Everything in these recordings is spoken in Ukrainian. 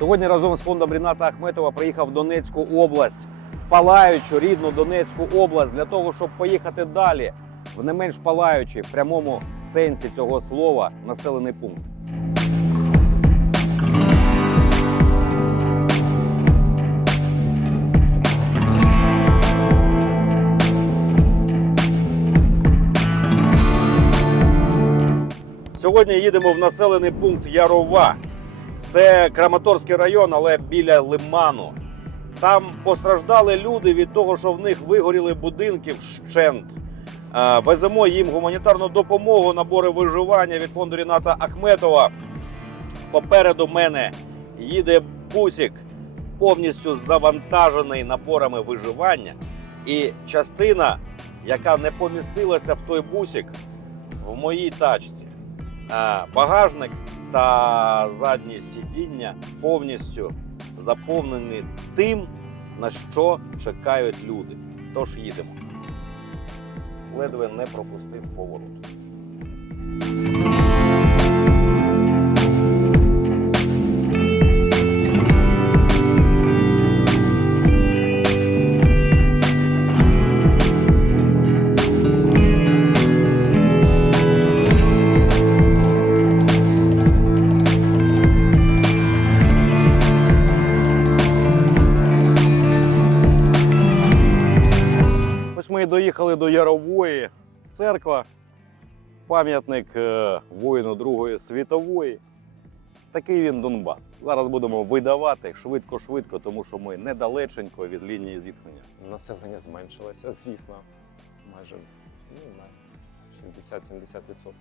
Сьогодні разом з фондом Ріната Ахметова приїхав в Донецьку область, в палаючу рідну Донецьку область для того, щоб поїхати далі в не менш палаючий в прямому сенсі цього слова населений пункт. Сьогодні їдемо в населений пункт Ярова. Це Краматорський район, але біля лиману. Там постраждали люди від того, що в них вигоріли будинки вщент. Е, Веземо їм гуманітарну допомогу, набори виживання від фонду Ріната Ахметова. Попереду мене їде бусик, повністю завантажений наборами виживання. І частина, яка не помістилася в той бусик, в моїй тачці. Е, Багажник та заднє сидіння повністю заповнені тим, на що чекають люди. Тож їдемо. Ледве не пропустив поворот. Церква, пам'ятник е, воїну Другої світової. Такий він Донбас. Зараз будемо видавати швидко-швидко, тому що ми недалеченько від лінії зіткнення. Населення зменшилося, звісно, майже ну, на 60-70%.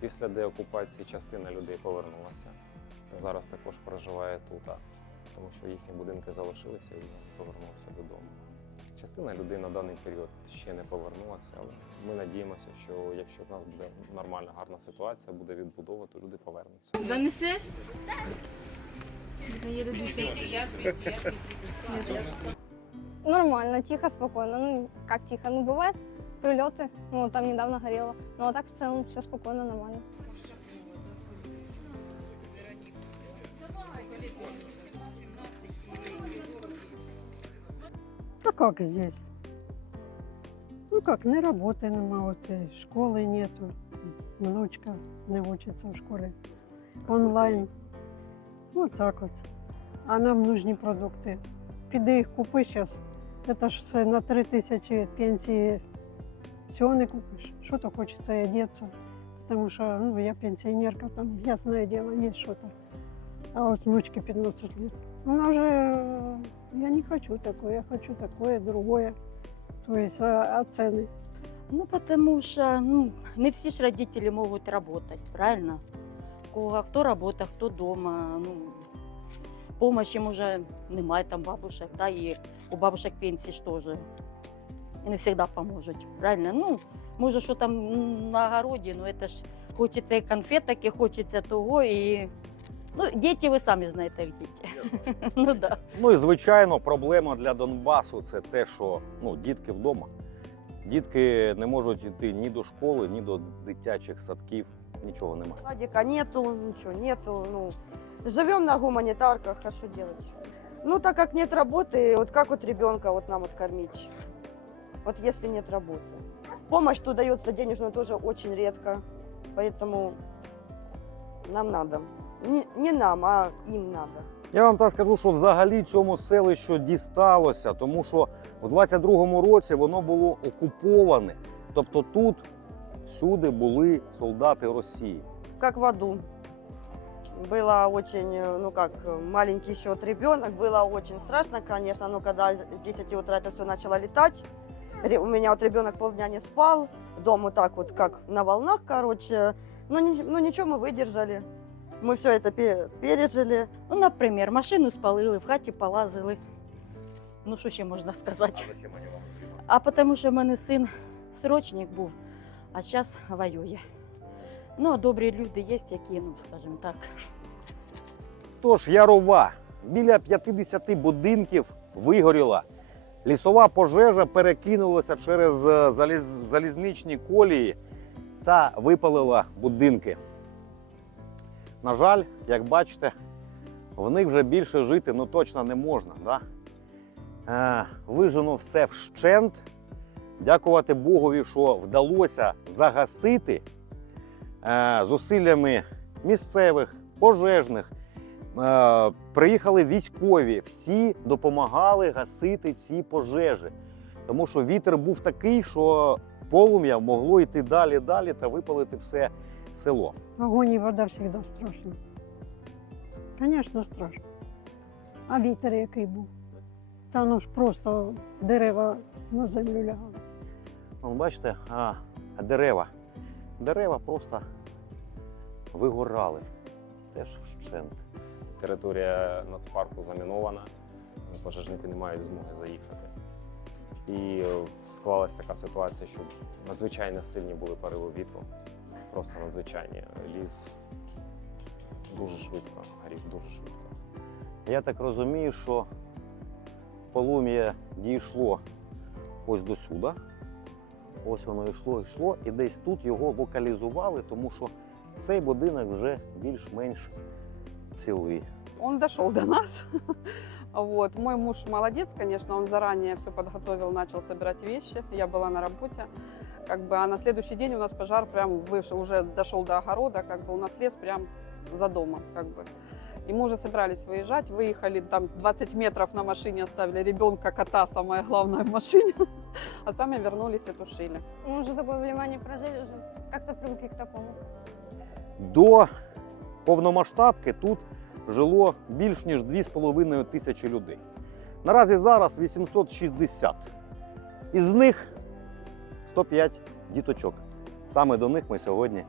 Після деокупації частина людей повернулася. Зараз також проживає тут, тому що їхні будинки залишилися і повернувся додому. Частина людей на даний період ще не повернулася, але ми надіємося, що якщо в нас буде нормальна, гарна ситуація, буде відбудова, то люди повернуться. Донесеш? Нормально, тихо, спокойно. Ну, как тихо? Ну, бывает прилеты. Ну, там недавно горело. Ну, а так в целом все спокойно, нормально. как здесь? Ну как, не работы нема, вот и школы нету. Внучка не учится в школе. Онлайн. Вот так вот. А нам нужні продукти. Піди їх купи зараз. Це ж все на три тисячі пенсії всього не купиш. Що то хочеться одеться. Тому що ну, я пенсіонерка, там ясне діло, є що то. А от внучке 15 лет. Вона вже, е, Я не хочу такое, я хочу такое, другое. То есть, а? Ну, потому что ну, не все ж родители могут работать, правильно? Кого хто работа, хто дома. Ну, помощи може немає там бабушек, да, і у бабушек пенсії ж теж не завжди поможуть, правильно? Ну, може, що там на огороді, ну це ж хочеться і конфеток, і хочеться того, і ну, діти ви самі знаєте, як діти. ну, да. Ну і звичайно, проблема для Донбасу це те, що ну, дітки вдома. Дітки не можуть йти ні до школи, ні до дитячих садків. Нічого немає. Садика нету, ничего нету. Ну, живем на гуманитарках, а что делать? Ну, так как нет работы, вот как вот ребенка вот нам вот кормить? Вот если нет работы. Помощь тут дается денежную тоже очень редко, поэтому нам надо. Не, не нам, а им надо. Я вам так скажу, що взагалі цьому селищу дісталося, тому що у 22-му році воно було окуповане. Тобто тут всюди були солдати Росії. Как в аду. Было очень, э, ну как, э, маленький еще вот ребенок, было очень страшно, конечно, но когда с 10 утра это все начало летать, ре- у меня вот ребенок полдня не спал, дом вот так вот как на волнах, короче, ну, ни- ну ничего, мы выдержали, мы все это пережили. Ну, наприклад, машину спалили, в хаті полазили. Ну, що ще можна сказати? А тому що в мене син срочник був, а зараз воює. Ну, а добрі люди є, які, ну, скажімо так. Тож Ярова біля 50 будинків вигоріла. Лісова пожежа перекинулася через е, заліз... залізничні колії та випалила будинки. На жаль, як бачите, в них вже більше жити ну точно не можна. Да? Е, вижено все вщент. Дякувати Богові, що вдалося загасити е, зусиллями місцевих, пожежних. Е, приїхали військові, всі допомагали гасити ці пожежі. Тому що вітер був такий, що полум'я могло йти далі, далі та випалити все село. Огонь і вода завжди страшно. Звісно, страшно. А вітер який був? Та ну ж просто дерева на землю лягали. Вон, бачите, а, дерева. Дерева просто вигорали. Теж вщент. Територія нацпарку замінована, пожежники не мають змоги заїхати. І склалася така ситуація, що надзвичайно сильні були пориви вітру. Просто надзвичайні. Ліс дуже швидко, горів дуже швидко. Я так розумію, що полум'я дійшло ось до сюди. Ось воно йшло, йшло, і десь тут його локалізували, тому що цей будинок вже більш-менш цілий. Он дошел до нас. Вот. Мой муж молодец, конечно, он заранее все подготовил, начал собирать вещи. Я была на работе Как бы, а на следующий день у нас пожар прям вышел, уже дошел до огорода, как бы у нас лес прям за домом, как бы. И мы уже собирались выезжать, выехали там 20 метров на машине, оставили ребенка, кота, самое главное в машине, а сами вернулись и тушили. Мы уже такое в Лимане прожили, уже как-то привыкли к такому. До повномасштабки тут жило більш ніж 2,5 тисячі людей. Наразі зараз 860. Із них 105 діточок. Саме до них ми сьогодні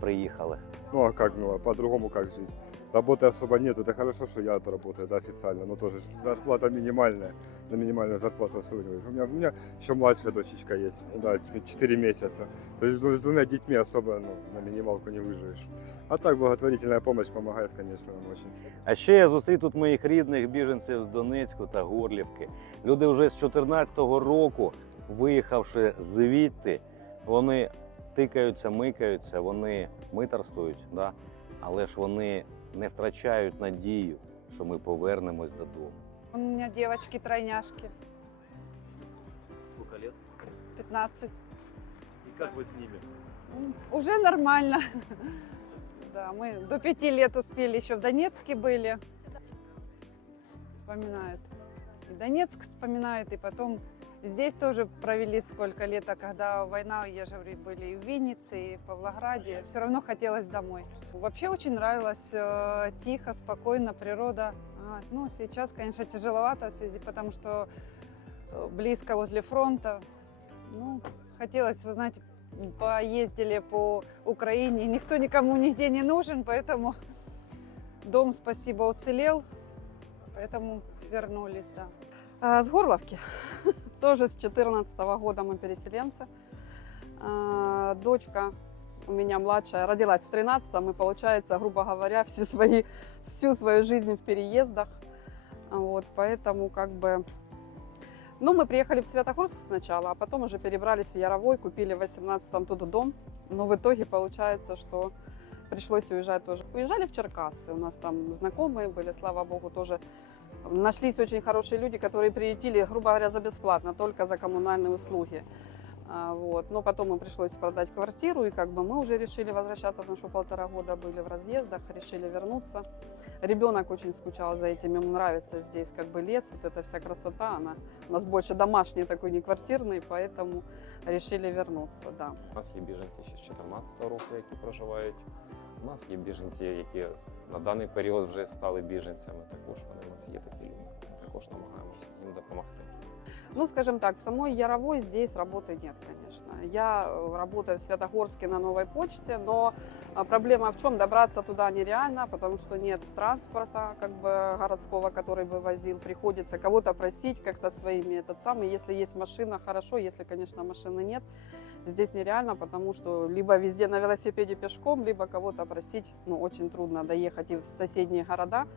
приїхали. Ну а как, ну а по-другому как жить? Работы особо нет. Это хорошо, что я работаю, да, официально, но тоже ж зарплата минимальная. На минимальную зарплату сегодня. У меня, у меня еще младшая дочечка есть, ну да, 4 месяца. То есть ну, с двумя детьми особо ну, на минималку не выживешь. А так благотворительная помощь помогает, конечно, нам очень. А ще я зустрів тут моїх рідних біженців з Донецьку та Горлівки. Люди вже з 2014 року, виїхавши звідти, вони тикаються, микаються, вони митерствують, да? але ж вони не втрачають надію, що ми повернемось додому. У меня девочки-тройняшки, Скільки лет? 15. І як ви з ними? Уже нормально. Да, мы до пяти лет успели, еще в Донецке были. Вспоминают. И Донецк вспоминают, и потом здесь тоже провели сколько лет, а когда война, я же говорю, были и в Виннице, и в Павлограде, все равно хотелось домой. Вообще очень нравилось, э, тихо, спокойно, природа. А, ну, сейчас, конечно, тяжеловато в связи, потому что э, близко возле фронта. Ну, хотелось, вы знаете, поездили по Украине, никто никому нигде не нужен, поэтому дом, спасибо, уцелел, поэтому вернулись, да. А, С Горловки, тоже с 2014 года мы переселенцы. А, Дочка у меня младшая родилась в 13-м, и получается, грубо говоря, все свои, всю свою жизнь в переездах. Вот, поэтому как бы ну, мы приехали в Святогорск сначала, а потом уже перебрались в Яровой, купили в 18-м тут дом. Но в итоге получается, что пришлось уезжать тоже. Уезжали в Черкассы, у нас там знакомые были, слава богу, тоже нашлись очень хорошие люди, которые приютили, грубо говоря, за бесплатно, только за коммунальные услуги. А, Вот. Но потом им пришлось продать квартиру, и как бы мы уже решили возвращаться, потому что полтора года были в разъездах, решили вернуться. Ребенок очень скучал за этим, ему нравится здесь как бы лес, вот эта вся красота, она у нас больше домашний такой, не квартирный, поэтому решили вернуться, да. У нас є біженці ще з 2014 року, які проживають. У нас є біженці, які на даний період вже стали біженцями. Також вони у нас є такі люди. Ми також намагаємося їм допомогти. Ну, скажем так, в самой Яровой здесь работы нет, конечно. Я э, работаю в Святогорске на новой почте, но а, проблема в чем? Добраться туда нереально, потому что нет транспорта как бы городского, который бы возил. Приходится кого-то просить как-то своими этот самый. Если есть машина, хорошо. Если, конечно, машины нет, Здесь нереально, потому что либо везде на велосипеде пешком, либо кого-то просить. Ну, очень трудно доехать и в соседние города,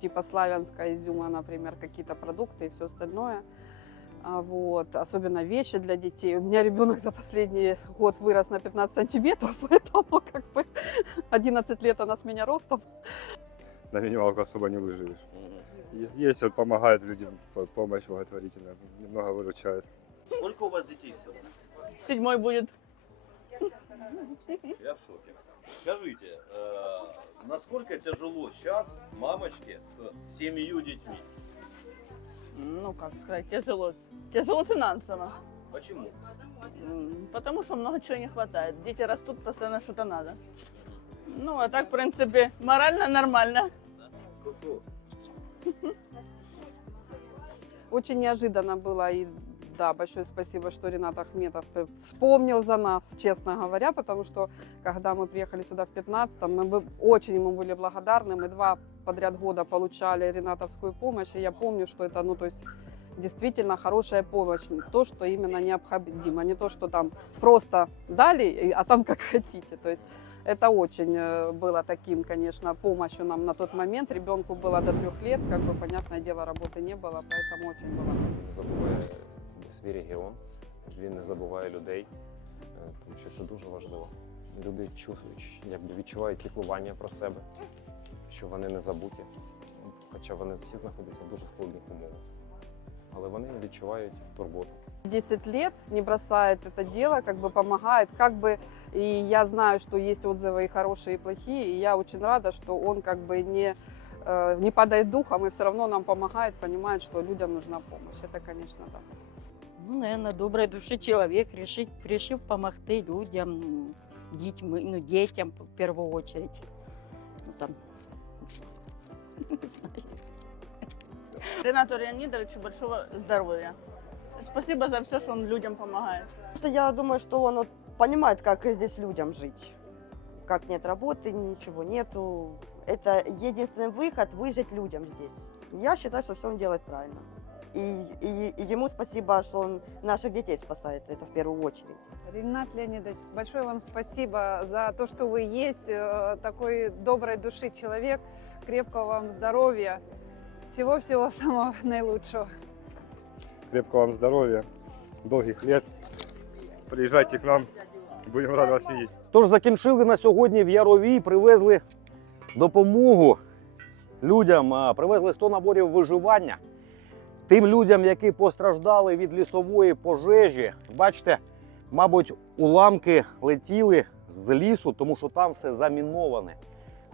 типа Славянска, Изюма, например, какие-то продукты и все остальное. А, Вот, особенно вещи для детей. У меня ребенок за последний год вырос на 15 сантиметров, поэтому как бы 11 лет она с меня ростом. на минималку особо не выживешь. Есть вот помогают люди, по- помощь благотворительная, немного выручает. Сколько у вас детей всего? Седьмой будет. Я в шоке. Скажите, э, насколько тяжело сейчас мамочке с семью детьми? Ну, как сказать, тяжело. Тяжело финансово. Почему? М, Потому что много чего не хватает. Дети растут, постоянно что-то надо. Ну, а так, в принципе, морально нормально. Очень неожиданно было. И да, большое спасибо, что Ренат Ахметов э, вспомнил за нас, честно говоря, потому что когда мы приехали сюда в 15-м, мы очень ему были благодарны. Мы два подряд года получали ренатовскую помощь, и я помню, что это, ну, то есть действительно хорошая помощь, то, что именно необходимо, не то, что там просто дали, а там как хотите. То есть это очень э, было таким, конечно, помощью нам на тот момент. Ребенку было до трех лет, как бы, понятное дело, работы не было, поэтому очень было. не забуває свій регіон, він не забуває людей, е, тому що це дуже важливо. Люди чувствують, якби відчувають піклування про себе, що вони не забуті, хоча вони всі знаходяться в дуже складних умовах. Але вони відчувають турботу. 10 лет не бросает это дело, как бы помогает, как бы, и я знаю, что есть отзывы и хорошие, и плохие, и я очень рада, что он как бы не, э, не падает духом и все равно нам помогает, понимает, что людям нужна помощь. Это, конечно, да. Ну, наверное, доброй души человек, решить, решив помогти людям, дітьми, ну, дітям в першу очередь. Ну, там, не знаю. Ренату Леонидовичу большого здоровья. Спасибо за все, что он людям помогает. Просто я думаю, что он вот понимает, как здесь людям жить. Как нет работы, ничего нету. Это единственный выход выжить людям здесь. Я считаю, что все он делает правильно. И, и, и ему спасибо, что он наших детей спасает, это в первую очередь. Ренат Леонидович, большое вам спасибо за то, что вы есть, э, такой доброй души человек, крепкого вам здоровья, всего-всего самого наилучшего. Крепкого вам здоровья, долгих лет. Приезжайте к нам, будем рады вас видеть. Тож закінчили на сьогодні в Яровій, привезли допомогу людям, а, привезли 100 наборів виживання. Тим людям, які постраждали від лісової пожежі. Бачите, мабуть, уламки летіли з лісу, тому що там все заміноване.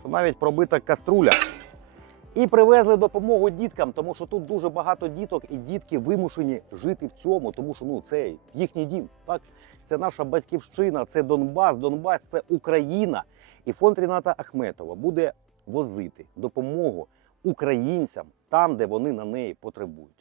Що навіть пробита каструля. І привезли допомогу діткам, тому що тут дуже багато діток, і дітки вимушені жити в цьому, тому що ну це їхній дім. Так це наша батьківщина, це Донбас. Донбас це Україна. І фонд Ріната Ахметова буде возити допомогу українцям там, де вони на неї потребують.